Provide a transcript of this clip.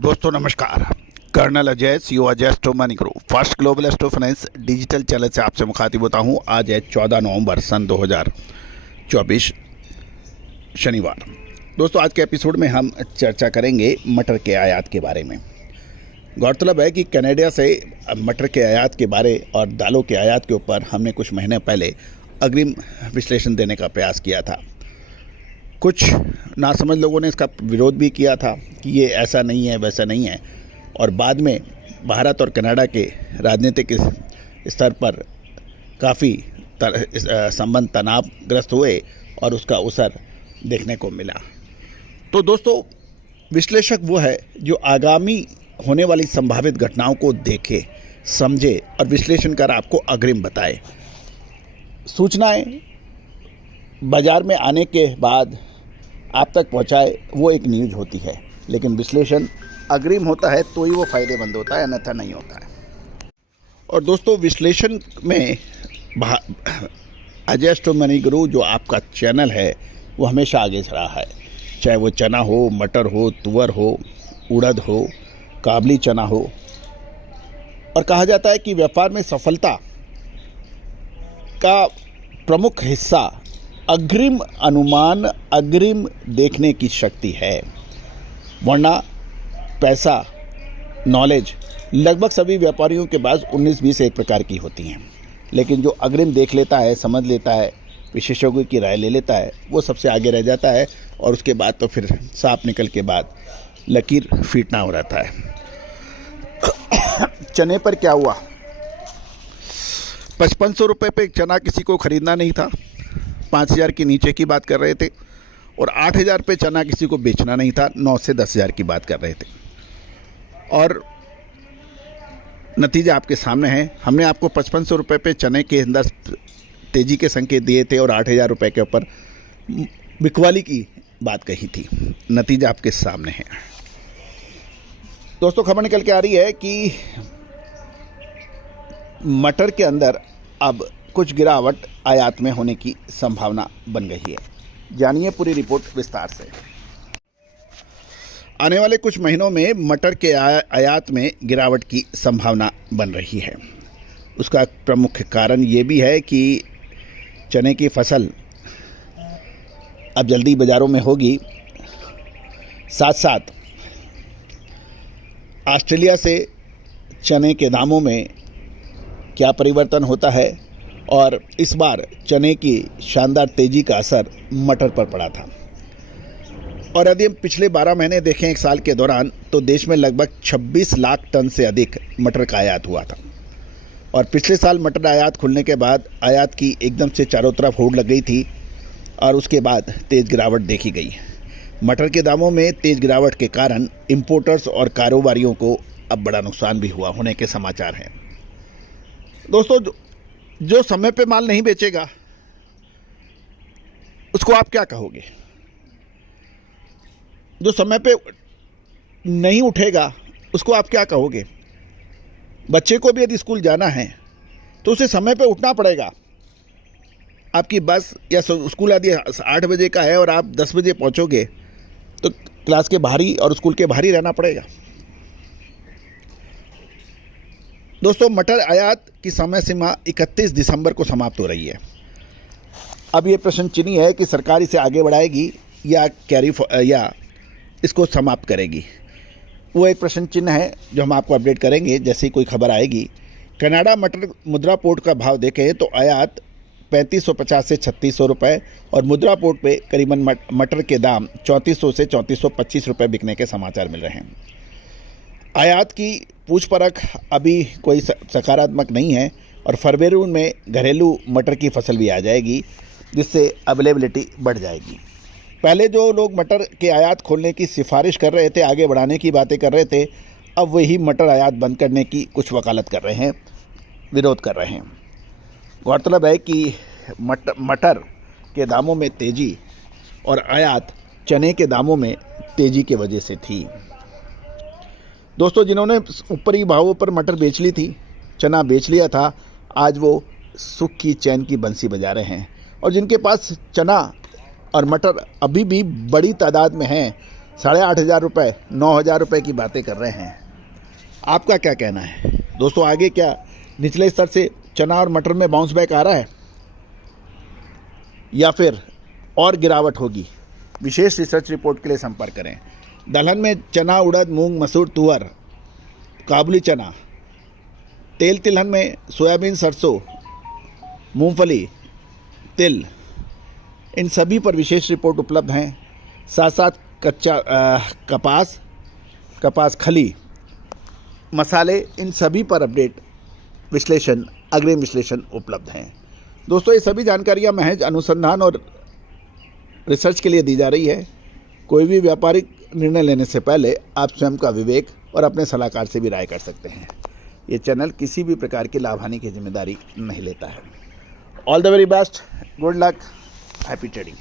दोस्तों नमस्कार। Colonel Ajay CO Ajay astro money group first global astro finance digital channel से आपसे मुखातिब होता हूं। आज है 14 नवंबर सन 2024 शनिवार। दोस्तों आज के एपिसोड में हम चर्चा करेंगे मटर के आयात के बारे में। गौरतलब है कि कनाडा से मटर के आयात के बारे और दालों के आयात के ऊपर हमने कुछ महीने पहले अग्रिम विश्लेषण देने का प्रयास किया था। कुछ नासमझ लोगों ने इसका विरोध भी किया था कि ये ऐसा नहीं है वैसा नहीं है, और बाद में भारत और कनाडा के राजनीतिक स्तर पर काफ़ी संबंध तनावग्रस्त हुए और उसका असर देखने को मिला। तो दोस्तों विश्लेषक वो है जो आगामी होने वाली संभावित घटनाओं को देखे, समझे और विश्लेषण कर आपको अग्रिम बताए। सूचनाएं बाजार में आने के बाद आप तक पहुंचाए वो एक न्यूज़ होती है, लेकिन विश्लेषण अग्रिम होता है तो ही वो फ़ायदेमंद होता है, अन्यथा नहीं होता है। और दोस्तों विश्लेषण में अजय एस्ट्रो मनी गुरु जो आपका चैनल है वो हमेशा आगे रहा है, चाहे वो चना हो, मटर हो, तुअर हो, उड़द हो, काबली चना हो। और कहा जाता है कि व्यापार में सफलता का प्रमुख हिस्सा अग्रिम अनुमान, अग्रिम देखने की शक्ति है। वरना पैसा, नॉलेज लगभग सभी व्यापारियों के पास 19-20 एक प्रकार की होती हैं, लेकिन जो अग्रिम देख लेता है, समझ लेता है, विशेषज्ञों की राय ले लेता है, वो सबसे आगे रह जाता है। और उसके बाद तो फिर सांप निकल के बाद लकीर फीटना हो रहता है। चने पर क्या हुआ? 5500 रुपये पे चना किसी को खरीदना नहीं था, 5000 के नीचे की बात कर रहे थे, और 8000 पे चना किसी को बेचना नहीं था, 9 से 10,000 की बात कर रहे थे। और नतीजा आपके सामने है। हमने आपको 5500 रुपये पे चने के अंदर तेजी के संकेत दिए थे और 8000 रुपये के ऊपर बिकवाली की बात कही थी। नतीजा आपके सामने है। दोस्तों खबर निकल के आ रही है कि मटर के अंदर अब कुछ गिरावट आयात में होने की संभावना बन गई है। जानिए पूरी रिपोर्ट विस्तार से। आने वाले कुछ महीनों में मटर के आयात में गिरावट की संभावना बन रही है। उसका प्रमुख कारण ये भी है कि चने की फसल अब जल्दी बाज़ारों में होगी। साथ साथ ऑस्ट्रेलिया से चने के दामों में क्या परिवर्तन होता है, और इस बार चने की शानदार तेज़ी का असर मटर पर पड़ा था। और यदि हम पिछले 12 महीने देखें एक साल के दौरान, तो देश में लगभग 26 लाख टन से अधिक मटर का आयात हुआ था। और पिछले साल मटर आयात खुलने के बाद आयात की एकदम से चारों तरफ होड़ लग गई थी, और उसके बाद तेज़ गिरावट देखी गई। मटर के दामों में तेज़ गिरावट के कारण इम्पोर्टर्स और कारोबारियों को अब बड़ा नुकसान भी हुआ होने के समाचार हैं। दोस्तों जो समय पे माल नहीं बेचेगा उसको आप क्या कहोगे? जो समय पे नहीं उठेगा उसको आप क्या कहोगे? बच्चे को भी यदि स्कूल जाना है तो उसे समय पे उठना पड़ेगा। आपकी बस या स्कूल यदि 8 बजे का है और आप 10 बजे पहुंचोगे तो क्लास के बाहर ही और स्कूल के बाहर ही रहना पड़ेगा। दोस्तों मटर आयात की समय सीमा 31 दिसंबर को समाप्त हो रही है। अब ये प्रश्न चिन्ह है कि सरकार इसे आगे बढ़ाएगी या इसको समाप्त करेगी। वो एक प्रश्न चिन्ह है जो हम आपको अपडेट करेंगे जैसे ही कोई खबर आएगी। कनाडा मटर मुद्रा पोर्ट का भाव देखें तो आयात 3550 से 3600 रुपये, और मुद्रा पोर्ट पे करीबन मटर के दाम 3400 से 3425 रुपये बिकने के समाचार मिल रहे हैं। आयात की पूछ परख अभी कोई सकारात्मक नहीं है, और फरवरी में घरेलू मटर की फसल भी आ जाएगी, जिससे अवेलेबिलिटी बढ़ जाएगी। पहले जो लोग मटर के आयात खोलने की सिफारिश कर रहे थे, आगे बढ़ाने की बातें कर रहे थे, अब वही मटर आयात बंद करने की कुछ वकालत कर रहे हैं, विरोध कर रहे हैं। गौरतलब है कि मटर के दामों में तेज़ी और आयात चने के दामों में तेज़ी की वजह से थी। दोस्तों जिन्होंने ऊपरी भावों पर मटर बेच ली थी, चना बेच लिया था, आज वो सुख की चैन की बंसी बजा रहे हैं। और जिनके पास चना और मटर अभी भी बड़ी तादाद में हैं, 8,500 रुपये, 9,000 रुपये की बातें कर रहे हैं। आपका क्या कहना है दोस्तों? आगे क्या निचले स्तर से चना और मटर में बाउंस बैक आ रहा है या फिर और गिरावट होगी? विशेष रिसर्च रिपोर्ट के लिए संपर्क करें। दलहन में चना, उड़द, मूंग, मसूर, तुअर, काबुली चना, तेल तिलहन में सोयाबीन, सरसों, मूंगफली, तिल, इन सभी पर विशेष रिपोर्ट उपलब्ध हैं। साथ साथ कच्चा कपास, खली, मसाले, इन सभी पर अपडेट, विश्लेषण, अग्रिम विश्लेषण उपलब्ध हैं। दोस्तों, ये सभी जानकारियाँ महज अनुसंधान और रिसर्च के लिए दी जा रही है। कोई भी व्यापारिक निर्णय लेने से पहले आप स्वयं का विवेक और अपने सलाहकार से भी राय कर सकते हैं। ये चैनल किसी भी प्रकार की लाभ हानि की जिम्मेदारी नहीं लेता है। All the very best, good luck, happy trading.